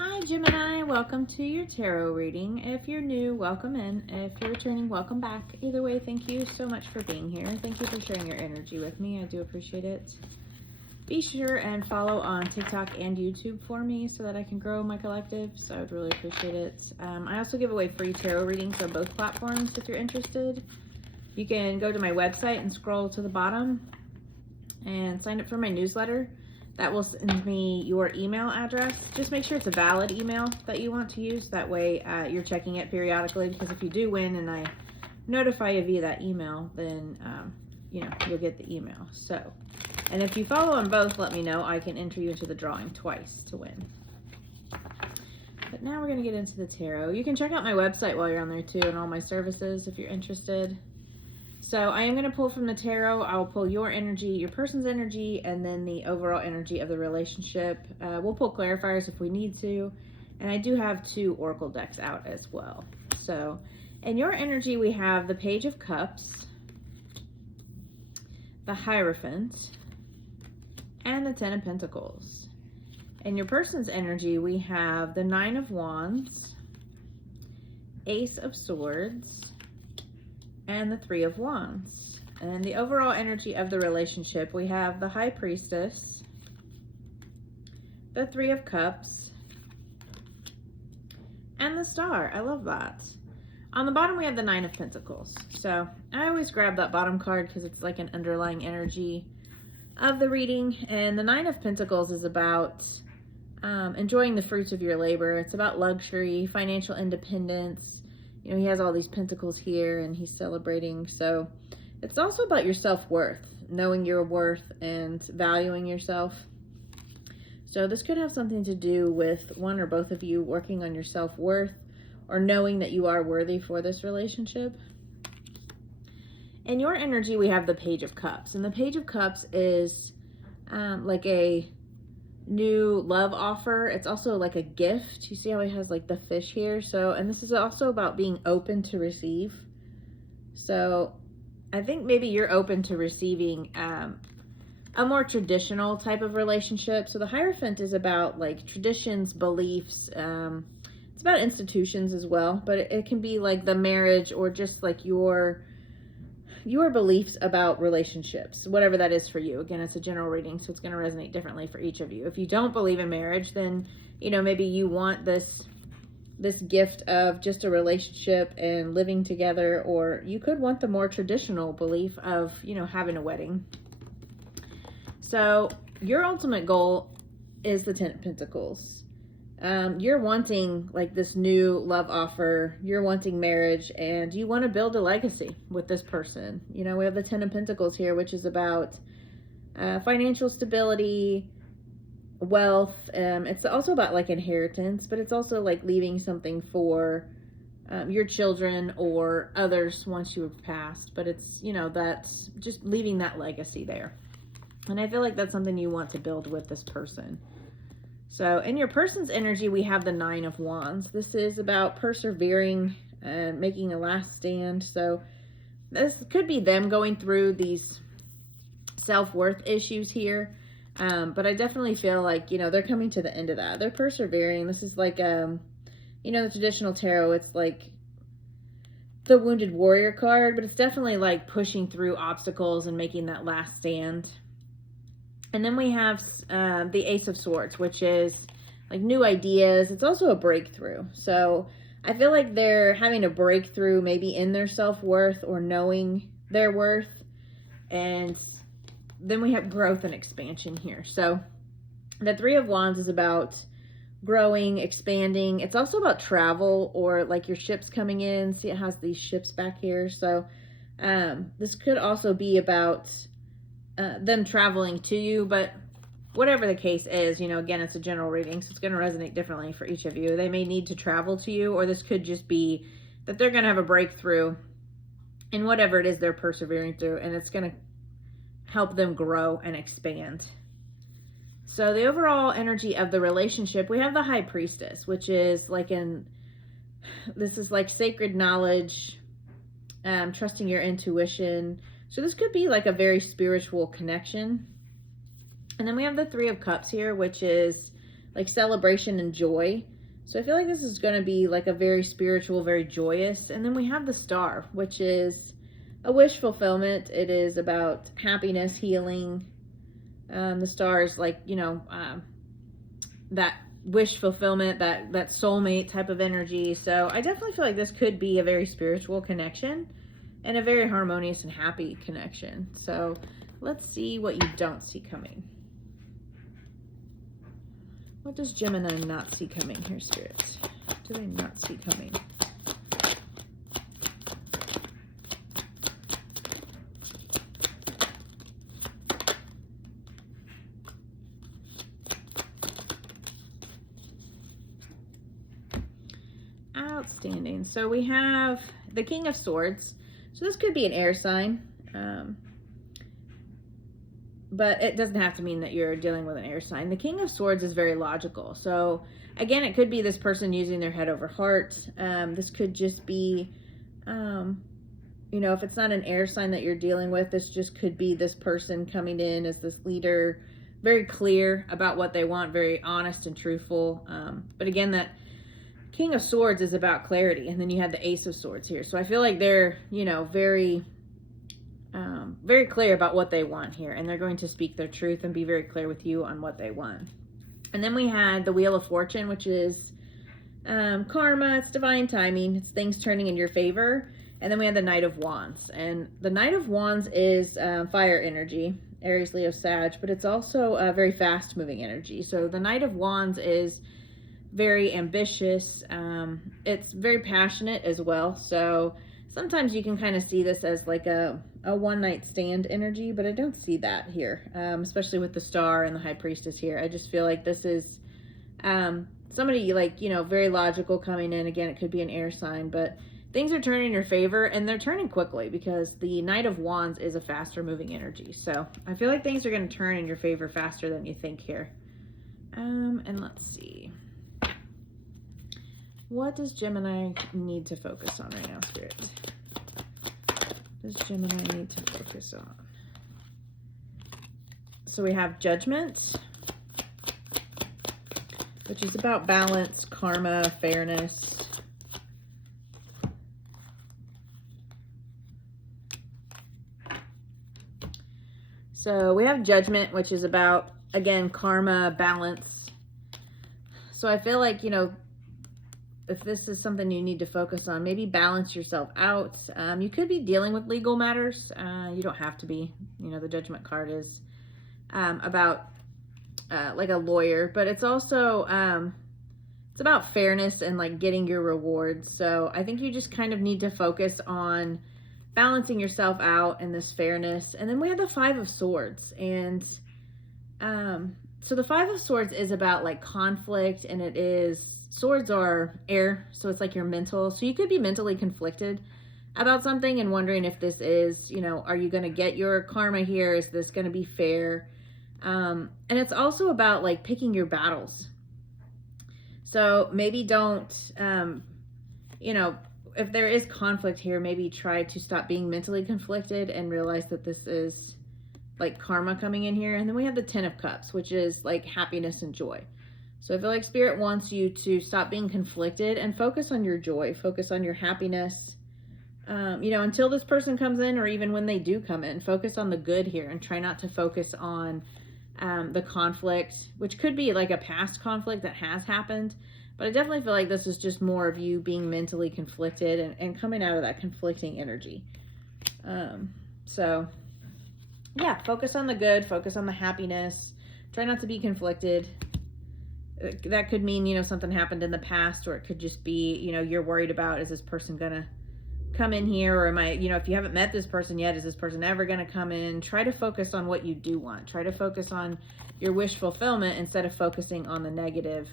Hi Gemini, welcome to your tarot reading. If you're new, welcome in. If you're returning, welcome back. Either way, thank you so much for being here. Thank you for sharing your energy with me. I do appreciate it. Be sure and follow on TikTok and YouTube for me so that I can grow my collective. So I would really appreciate it. I also give away free tarot readings on both platforms if you're interested. You can go to my website and scroll to the bottom and sign up for my newsletter. That will send me your email address. Just make sure it's a valid email that you want to use. That way you're checking it periodically, because if you do win and I notify you via that email, then you'll get the email. So, and if you follow on both, let me know. I can enter you into the drawing twice to win. But now we're going to get into the tarot. You can check out my website while you're on there too, and all my services if you're interested. So I am going to pull from the tarot. I will pull your energy, your person's energy, and then the overall energy of the relationship. We'll pull clarifiers if we need to. And I do have 2 oracle decks out as well. So in your energy, we have the Page of Cups, the Hierophant, and the 10 of Pentacles. In your person's energy, we have the 9 of Wands, Ace of Swords, and the 3 of Wands. And the overall energy of the relationship, we have the High Priestess, the 3 of Cups, and the Star. I love that. On the bottom, we have the 9 of Pentacles. So I always grab that bottom card because it's like an underlying energy of the reading. And the 9 of Pentacles is about enjoying the fruits of your labor. It's about luxury, financial independence. You know, he has all these pentacles here and he's celebrating. So it's also about your self-worth, knowing your worth and valuing yourself. So this could have something to do with one or both of you working on your self-worth or knowing that you are worthy for this relationship. In your energy, we have the Page of Cups. And the Page of Cups is like a new love offer. It's also like a gift. You see how he has like the fish here? So, and this is also about being open to receive. So I think maybe you're open to receiving a more traditional type of relationship. So the Hierophant is about like traditions, beliefs. It's about institutions as well, but it can be like the marriage or just like your beliefs about relationships, whatever that is for you. Again, it's a general reading, so it's going to resonate differently for each of you. If you don't believe in marriage, then, you know, maybe you want this gift of just a relationship and living together, or you could want the more traditional belief of, you know, having a wedding. So your ultimate goal is the 10 of Pentacles. You're wanting like this new love offer, you're wanting marriage, and you want to build a legacy with this person. You know, we have the 10 of Pentacles here, which is about financial stability, wealth. It's also about like inheritance, but it's also like leaving something for your children or others once you have passed. But it's, you know, that's just leaving that legacy there. And I feel like that's something you want to build with this person. So in your person's energy, we have the 9 of Wands. This is about persevering and making a last stand. So this could be them going through these self-worth issues here. But I definitely feel like, you know, they're coming to the end of that. They're persevering. This is like, you know, the traditional tarot, it's like the Wounded Warrior card, but it's definitely like pushing through obstacles and making that last stand. And then we have the Ace of Swords, which is like new ideas. It's also a breakthrough. So I feel like they're having a breakthrough maybe in their self-worth or knowing their worth. And then we have growth and expansion here. So the 3 of Wands is about growing, expanding. It's also about travel or like your ships coming in. See, it has these ships back here. So this could also be about them traveling to you, but whatever the case is, you know, again, it's a general reading, so it's going to resonate differently for each of you. They may need to travel to you, or this could just be that they're going to have a breakthrough in whatever it is they're persevering through, and it's going to help them grow and expand. So the overall energy of the relationship, we have the High Priestess, which is like this is like sacred knowledge, trusting your intuition. So this could be like a very spiritual connection. And then we have the 3 of Cups here, which is like celebration and joy. So I feel like this is going to be like a very spiritual, very joyous. And then we have the Star, which is a wish fulfillment. It is about happiness, healing. The Star is like, that wish fulfillment, that soulmate type of energy. So I definitely feel like this could be a very spiritual connection and a very harmonious and happy connection. So let's see what you don't see coming. What does Gemini not see coming here, spirits? What do they not see coming? Outstanding. So we have the King of Swords. So this could be an air sign. But it doesn't have to mean that you're dealing with an air sign. The King of Swords is very logical. So again, it could be this person using their head over heart. This could just be, if it's not an air sign that you're dealing with, this just could be this person coming in as this leader, very clear about what they want, very honest and truthful. But again, that King of Swords is about clarity. And then you have the Ace of Swords here. So I feel like they're, very clear about what they want here, and they're going to speak their truth and be very clear with you on what they want. And then we had the Wheel of Fortune, which is karma. It's divine timing. It's things turning in your favor. And then we had the Knight of Wands, and the Knight of Wands is fire energy, Aries, Leo, Sag, but it's also a very fast moving energy. So the Knight of Wands is very ambitious. It's very passionate as well. So sometimes you can kind of see this as like a one-night stand energy, but I don't see that here, especially with the Star and the High Priestess here. I just feel like this is somebody like, very logical coming in. Again, it could be an air sign, but things are turning in your favor, and they're turning quickly because the Knight of Wands is a faster moving energy. So I feel like things are going to turn in your favor faster than you think here. And let's see. What does Gemini need to focus on right now, Spirit? What does Gemini need to focus on? So we have Judgment, which is about balance, karma, fairness. So we have Judgment, which is about, again, karma, balance. So I feel like, if this is something you need to focus on, maybe balance yourself out. You could be dealing with legal matters. You don't have to be. The Judgment card is about like a lawyer, but it's also it's about fairness and like getting your rewards. So I think you just kind of need to focus on balancing yourself out in this fairness. And then we have the Five of Swords, and so the Five of Swords is about like conflict, and it is, swords are air, so it's like your mental. So you could be mentally conflicted about something and wondering if this is, are you going to get your karma here? Is this going to be fair? And it's also about like picking your battles. So maybe don't, if there is conflict here, maybe try to stop being mentally conflicted and realize that this is like karma coming in here. And then we have the Ten of Cups, which is like happiness and joy. So I feel like Spirit wants you to stop being conflicted and focus on your joy, focus on your happiness, until this person comes in, or even when they do come in, focus on the good here and try not to focus on the conflict, which could be like a past conflict that has happened. But I definitely feel like this is just more of you being mentally conflicted and coming out of that conflicting energy. So yeah, focus on the good, focus on the happiness, try not to be conflicted. That could mean, something happened in the past, or it could just be, you're worried about, is this person going to come in here? Or am I, if you haven't met this person yet, is this person ever going to come in? Try to focus on what you do want. Try to focus on your wish fulfillment instead of focusing on the negative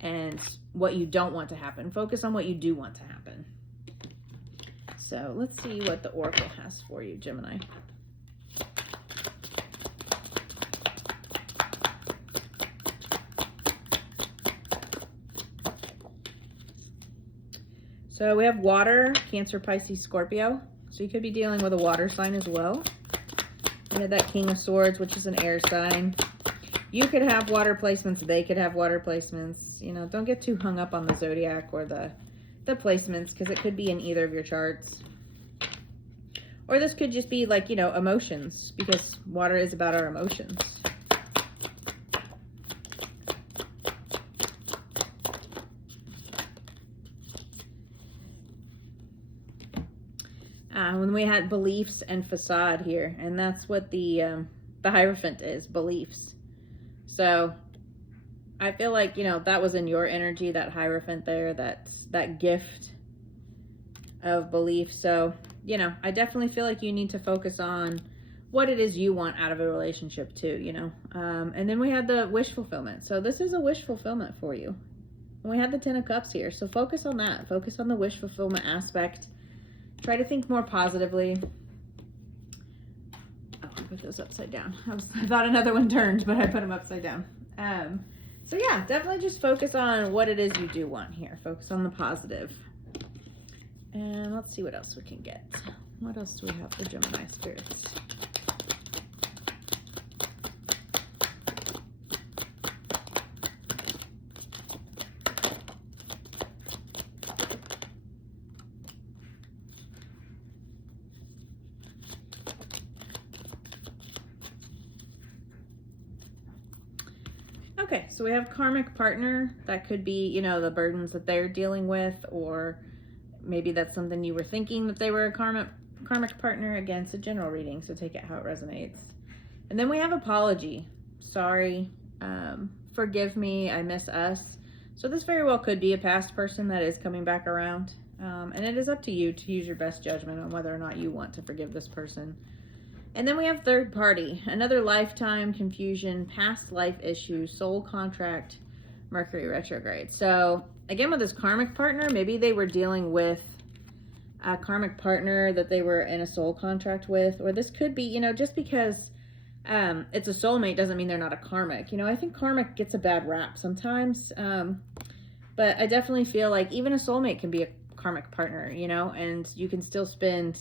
and what you don't want to happen. Focus on what you do want to happen. So let's see what the Oracle has for you, Gemini. So we have water, Cancer, Pisces, Scorpio. So you could be dealing with a water sign as well. We have that King of Swords, which is an air sign. You could have water placements, they could have water placements. You know, don't get too hung up on the zodiac or the placements, because it could be in either of your charts. Or this could just be like, you know, emotions, because water is about our emotions. When we had beliefs and facade here, and that's what the Hierophant is, beliefs. So I feel like, you know, that was in your energy, that Hierophant there, that gift of belief. So, you know, I definitely feel like you need to focus on what it is you want out of a relationship too, you know. And then we had the wish fulfillment. So this is a wish fulfillment for you. And we had the Ten of Cups here. So focus on that. Focus on the wish fulfillment aspect. Try to think more positively. Oh, I put those upside down. I thought another one turned, but I put them upside down. So yeah, definitely just focus on what it is you do want here. Focus on the positive. And let's see what else we can get. What else do we have for Gemini spirits? Okay, so we have karmic partner. That could be, you know, the burdens that they're dealing with, or maybe that's something you were thinking that they were a karmic partner. Again, it's a general reading, so take it how it resonates. And then we have apology. Sorry, forgive me, I miss us. So this very well could be a past person that is coming back around. And it is up to you to use your best judgment on whether or not you want to forgive this person. And then we have third party, another lifetime, confusion, past life issues, soul contract, Mercury retrograde. So again, with this karmic partner, maybe they were dealing with a karmic partner that they were in a soul contract with, or this could be, you know, just because it's a soulmate doesn't mean they're not a karmic. You know, I think karmic gets a bad rap sometimes, but I definitely feel like even a soulmate can be a karmic partner, you know, and you can still spend,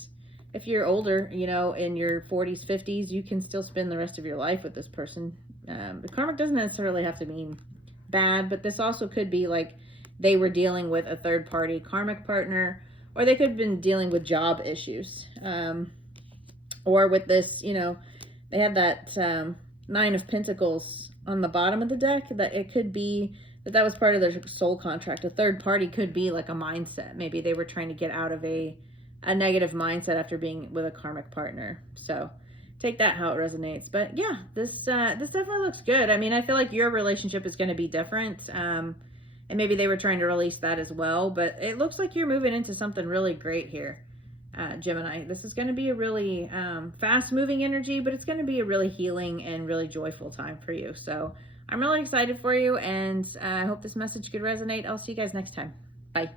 if you're older, you know, in your 40s, 50s, you can still spend the rest of your life with this person. The karmic doesn't necessarily have to mean bad, but this also could be like they were dealing with a third party karmic partner, or they could have been dealing with job issues. Or with this, you know, they had that Nine of Pentacles on the bottom of the deck, that it could be that was part of their soul contract. A third party could be like a mindset. Maybe they were trying to get out of a negative mindset after being with a karmic partner. So take that how it resonates. But yeah, this definitely looks good. I mean, I feel like your relationship is going to be different. And maybe they were trying to release that as well. But it looks like you're moving into something really great here, Gemini. This is going to be a really fast-moving energy, but it's going to be a really healing and really joyful time for you. So I'm really excited for you, and I hope this message could resonate. I'll see you guys next time. Bye.